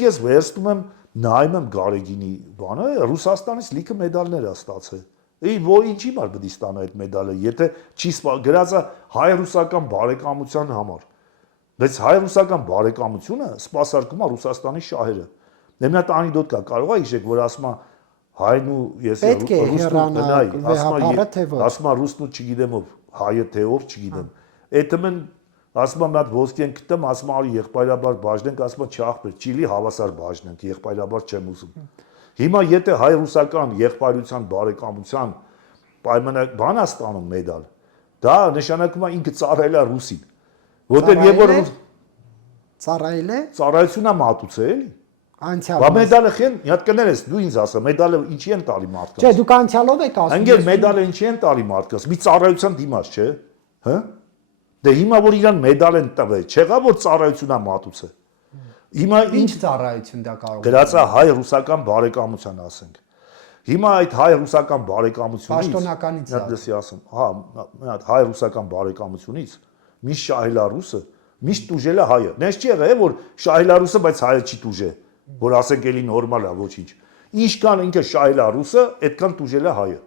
ես վերստում եմ նայում եմ Գարեգինի բանը, Ռուսաստանից լիքը մեդալներ է ստացել։ Որ ինչի համար պետք է ստանա այդ մեդալը, եթե չի գրածը հայ-ռուսական բարեկամության համար։ Բայց հայ-ռուսական բարեկամությունը սպասարկում է Ռուսաստանի շահերը։ Դե մի հատ անեկդոտ կա, կարող է հիշեք, որ ասում է հայն ու ես ասում է ռուսն ու չգիտեմ ով, հայը թե ով, չգիտեմ։ Այդ մեն ասում եմ մի հատ ոսկի են գտեմ, ասում արի եղբայրաբար բաժնենք, ասում չի ախպեր, ճիլի հավասար բաժնենք, եղբայրաբար չեմ ուզում։ Հիմա եթե հայ-ռուսական եղբայրության բարեկամության պայմանական բան է ստանում մեդալ, դա նշանակում է ինքը ծառայել է ռուսին։ Որտեղ եւ որ ծառայել է, ծառայություն է մատուցել, էլի։ Անցյալ։ Բա մեդալը խեն, մի հատ կներես, դու ինձ ասա, մեդալը ինչի են տալի մարդկանց։ Չէ, դուք անցյալով եք ասում։ Ընկեր մեդալը ինչի են տալի մարդկանց։ Մի ծառայության դիմաց, չէ՞։ Հա։ Դե հիմա որ իրան մեդալ են տվել, չեղա որ ծառայություն է մատուցել։ Հիմա ինչ ծառայություն դա կարող է։ Գրած է հայ-ռուսական բարեկամության, ասենք։ Հիմա այդ հայ-ռուսական բարեկամությունից պաշտոնականից դասի ասում, հա, մի հատ հայ-ռուսական բարեկամությունից միշտ շահելարուսը միշտ տուժել է հայը։ Նես չի եղել, որ շահելարուսը, բայց հայը չի տուժել, որ ասենք էլի նորմալ է, ոչինչ։ Ինչքան ինքը շահելարուսը, այդքան տուժել է հայը։